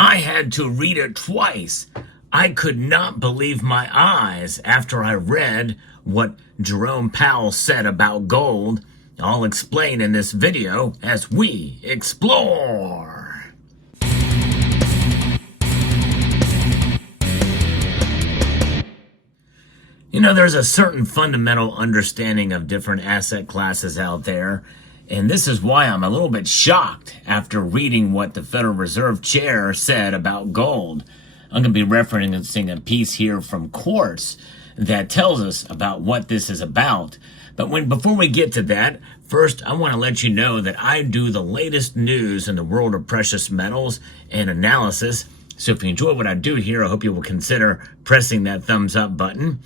I had to read it twice. I could not believe my eyes after I read what Jerome Powell said about gold. I'll explain in this video as we explore. You know, there's a certain fundamental understanding of different asset classes out there, and this is why I'm a little bit shocked after reading what the Federal Reserve Chair said about gold. I'm going to be referencing a piece here from Quartz that tells us about what this is about. But before we get to that, first I want to let you know that I do the latest news in the world of precious metals and analysis. So if you enjoy what I do here, I hope you will consider pressing that thumbs up button.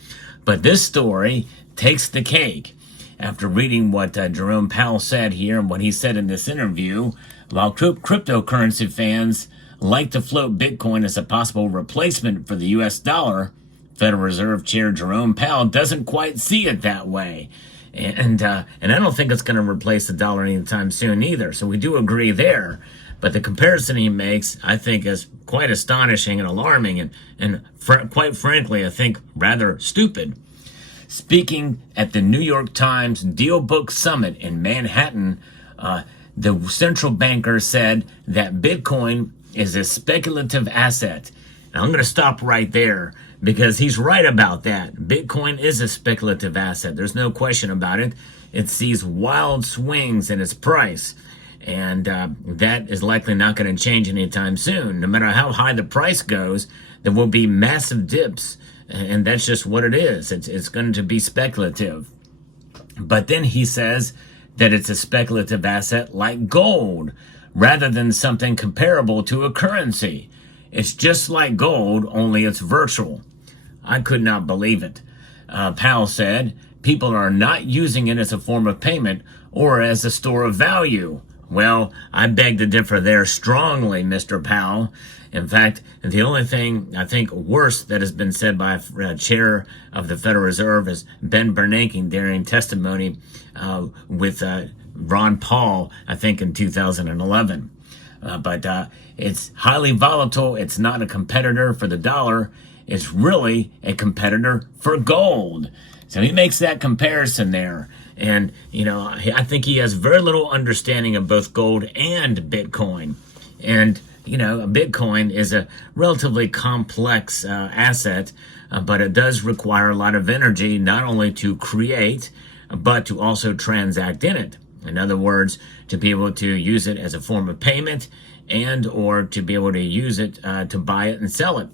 But this story takes the cake. After reading what Jerome Powell said here and what he said in this interview, while cryptocurrency fans like to float Bitcoin as a possible replacement for the US dollar, Federal Reserve Chair Jerome Powell doesn't quite see it that way. And I don't think it's going to replace the dollar anytime soon either. So we do agree there. But the comparison he makes, I think, is quite astonishing and alarming and quite frankly, I think, rather stupid. Speaking at the New York Times Deal Book Summit in Manhattan, the central banker said that Bitcoin is a speculative asset. And I'm going to stop right there because he's right about that. Bitcoin is a speculative asset. There's no question about it. It sees wild swings in its price. And that is likely not going to change anytime soon. No matter how high the price goes, there will be massive dips. And that's just what it is. It's going to be speculative. But then he says that it's a speculative asset like gold, rather than something comparable to a currency. It's just like gold, only it's virtual. I could not believe it. Powell said, people are not using it as a form of payment or as a store of value. Well, I beg to differ there strongly, Mr. Powell. In fact, the only thing I think worse that has been said by a chair of the Federal Reserve is Ben Bernanke during testimony with Ron Paul, I think in 2011. But it's highly volatile. It's not a competitor for the dollar. It's really a competitor for gold. So he makes that comparison there. And, you know, I think he has very little understanding of both gold and Bitcoin. And, you know, Bitcoin is a relatively complex asset, but it does require a lot of energy, not only to create, but to also transact in it. In other words, to be able to use it as a form of payment and or to be able to use it to buy it and sell it.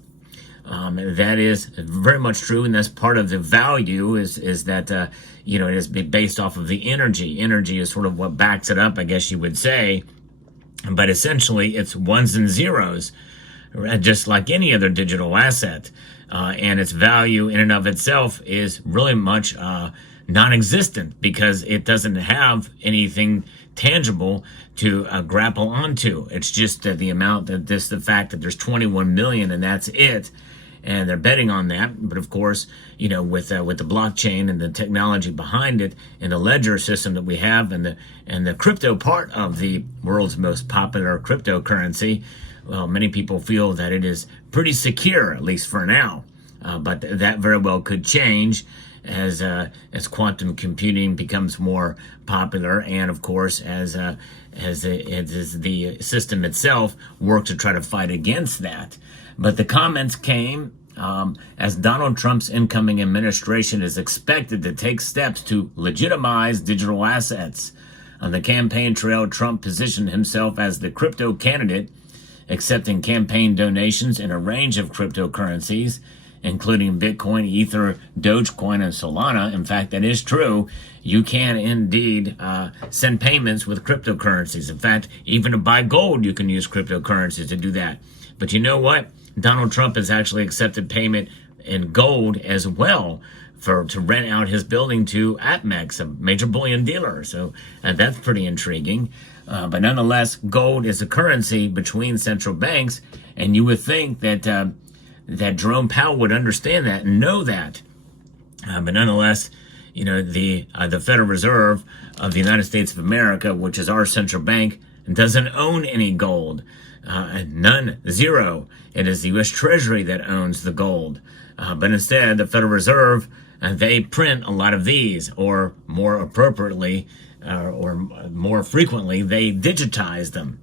That is very much true, and that's part of the value is that, you know, it is based off of the energy. Energy is sort of what backs it up, I guess you would say. But essentially, it's ones and zeros, just like any other digital asset. And its value in and of itself is really much non-existent because it doesn't have anything tangible to grapple onto. It's just the amount that the fact that there's 21 million and that's it. And they're betting on that. But of course, you know, with the blockchain and the technology behind it and the ledger system that we have and the crypto part of the world's most popular cryptocurrency, well, many people feel that it is pretty secure, at least for now. But that very well could change as quantum computing becomes more popular, and of course as the system itself works to try to fight against that. But the comments came as Donald Trump's incoming administration is expected to take steps to legitimize digital assets. On the campaign trail, Trump positioned himself as the crypto candidate, accepting campaign donations in a range of cryptocurrencies, including Bitcoin, Ether, Dogecoin, and Solana. In fact, that is true. You can indeed send payments with cryptocurrencies. In fact, even to buy gold, you can use cryptocurrencies to do that. But you know what? Donald Trump has actually accepted payment in gold as well to rent out his building to APMEX, a major bullion dealer. So that's pretty intriguing. But nonetheless, gold is a currency between central banks, and you would think that that Jerome Powell would understand that and know that. But nonetheless, you know, the Federal Reserve of the United States of America, which is our central bank, doesn't own any gold. None, zero. It is the U.S. Treasury that owns the gold. But instead, the Federal Reserve, they print a lot of these, or more appropriately, or more frequently, they digitize them.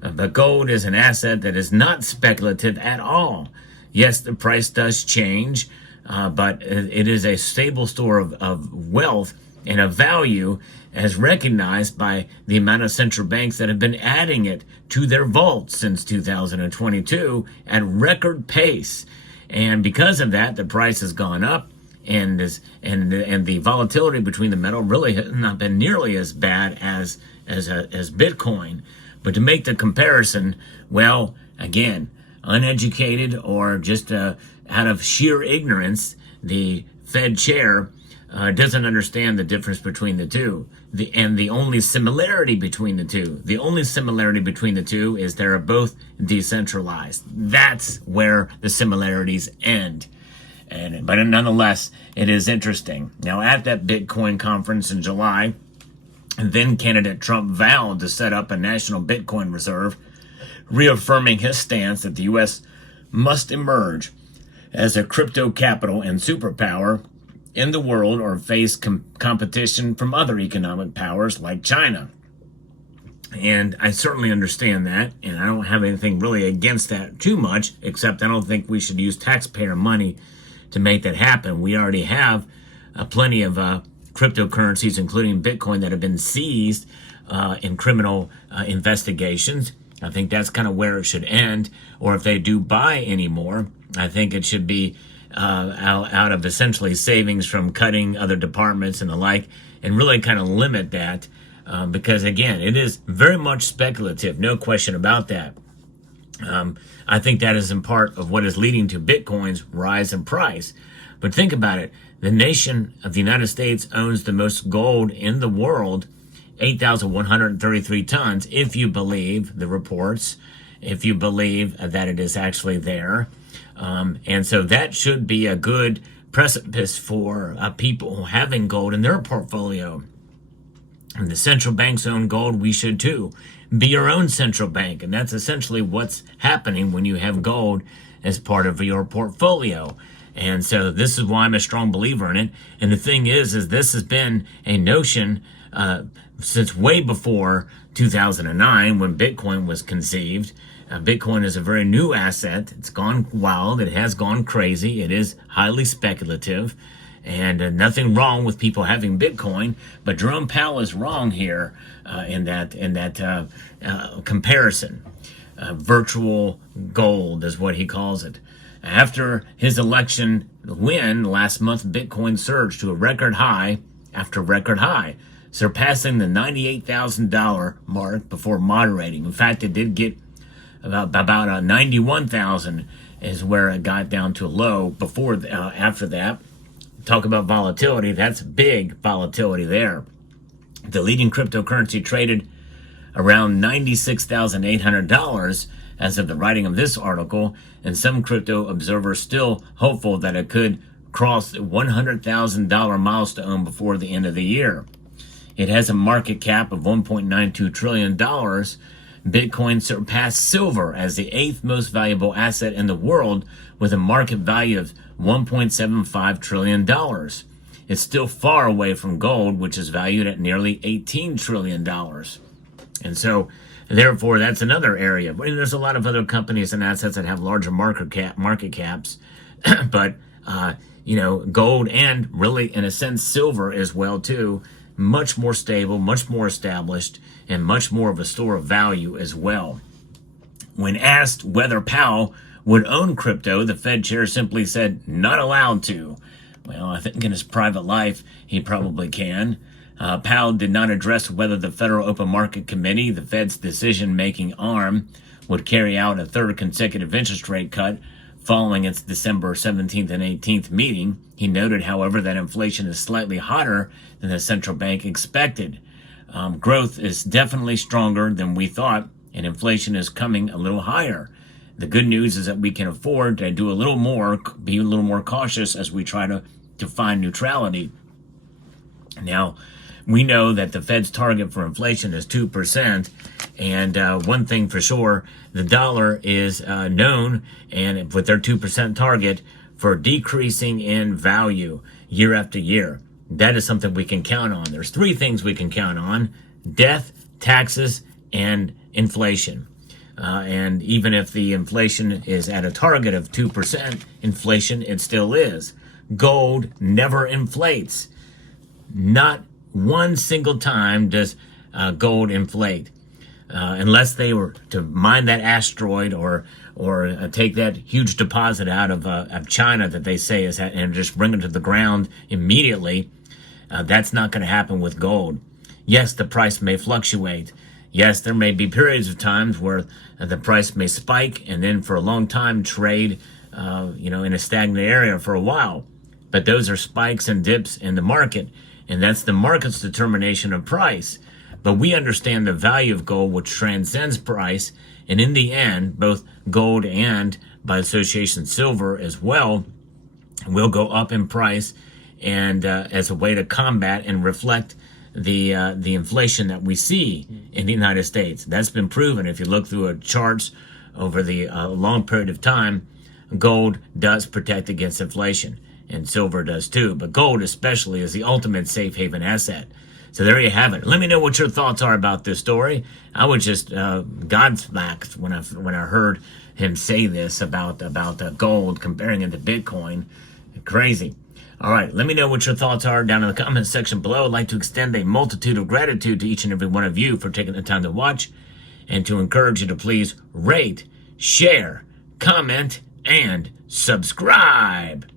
But gold is an asset that is not speculative at all. Yes, the price does change, but it is a stable store of wealth and of value, as recognized by the amount of central banks that have been adding it to their vaults since 2022 at record pace. And because of that, the price has gone up, and the volatility between the metal really has not been nearly as bad as Bitcoin. But to make the comparison, well, again, uneducated or just out of sheer ignorance, the Fed chair doesn't understand the difference between the two. The only similarity between the two is they're both decentralized. That's where the similarities end. But nonetheless, it is interesting. Now, at that Bitcoin conference in July, then candidate Trump vowed to set up a national Bitcoin reserve, reaffirming his stance that the U.S. must emerge as a crypto capital and superpower in the world, or face competition from other economic powers like China. And I certainly understand that, and I don't have anything really against that too much, except I don't think we should use taxpayer money to make that happen. We already have plenty of cryptocurrencies, including Bitcoin, that have been seized in criminal investigations. I think that's kind of where it should end. Or if they do buy any more, I think it should be out of essentially savings from cutting other departments and the like, and really kind of limit that, because again, it is very much speculative, no question about that. I think that is in part of what is leading to Bitcoin's rise in price. But think about it. The nation of the United States owns the most gold in the world, 8,133 tons, if you believe the reports, if you believe that it is actually there. And so that should be a good precipice for people having gold in their portfolio. And the central banks own gold, we should too. Be your own central bank. And that's essentially what's happening when you have gold as part of your portfolio. And so this is why I'm a strong believer in it. And the thing is this has been a notion since way before 2009 when Bitcoin was conceived. Bitcoin is a very new asset. It's gone wild. It has gone crazy. It is highly speculative, and nothing wrong with people having Bitcoin. But Jerome Powell is wrong here in that comparison. Virtual gold is what he calls it. After his election win last month, Bitcoin surged to a record high after record high, surpassing the $98,000 mark before moderating. In fact, it did get about 91,000 is where it got down to a low before after that. Talk about volatility. That's big volatility there. The leading cryptocurrency traded around $96,800 as of the writing of this article, and some crypto observers still hopeful that it could cross the $100,000 milestone before the end of the year. It has a market cap of $1.92 trillion. Bitcoin surpassed silver as the 8th most valuable asset in the world with a market value of $1.75 trillion. It's still far away from gold, which is valued at nearly $18 trillion. And so, therefore, that's another area. I mean, there's a lot of other companies and assets that have larger market caps, but, gold and really, in a sense, silver as well, too, much more stable, much more established, and much more of a store of value as well. When asked whether Powell would own crypto, the Fed chair simply said, not allowed to. Well, I think in his private life, he probably can. Powell did not address whether the Federal Open Market Committee, the Fed's decision-making arm, would carry out a third consecutive interest rate cut following its December 17th and 18th meeting. He noted, however, that inflation is slightly hotter than the central bank expected. Growth is definitely stronger than we thought, and inflation is coming a little higher. The good news is that we can afford to do a little more, be a little more cautious as we try to find neutrality. Now, We know that the Fed's target for inflation is 2%. And one thing for sure, the dollar is known, and with their 2% target, for decreasing in value year after year. That is something we can count on. There's three things we can count on: death, taxes, and inflation. And even if the inflation is at a target of 2% inflation, it still is. Gold never inflates. Not one single time does gold inflate. Unless they were to mine that asteroid or take that huge deposit out of China that they say is and just bring it to the ground immediately, that's not going to happen with gold. Yes, the price may fluctuate. Yes, there may be periods of times where the price may spike and then for a long time trade, in a stagnant area for a while. But those are spikes and dips in the market, and that's the market's determination of price. But we understand the value of gold, which transcends price, and in the end, both gold and, by association, silver as well, will go up in price, and as a way to combat and reflect the inflation that we see in the United States. That's been proven. If you look through charts over the long period of time, gold does protect against inflation, and silver does too. But gold especially is the ultimate safe haven asset. So there you have it. Let me know what your thoughts are about this story. I was just godsmacked when I heard him say this about gold, comparing it to Bitcoin. Crazy. All right, let me know what your thoughts are down in the comments section below. I'd like to extend a multitude of gratitude to each and every one of you for taking the time to watch, and to encourage you to please rate, share, comment, and subscribe.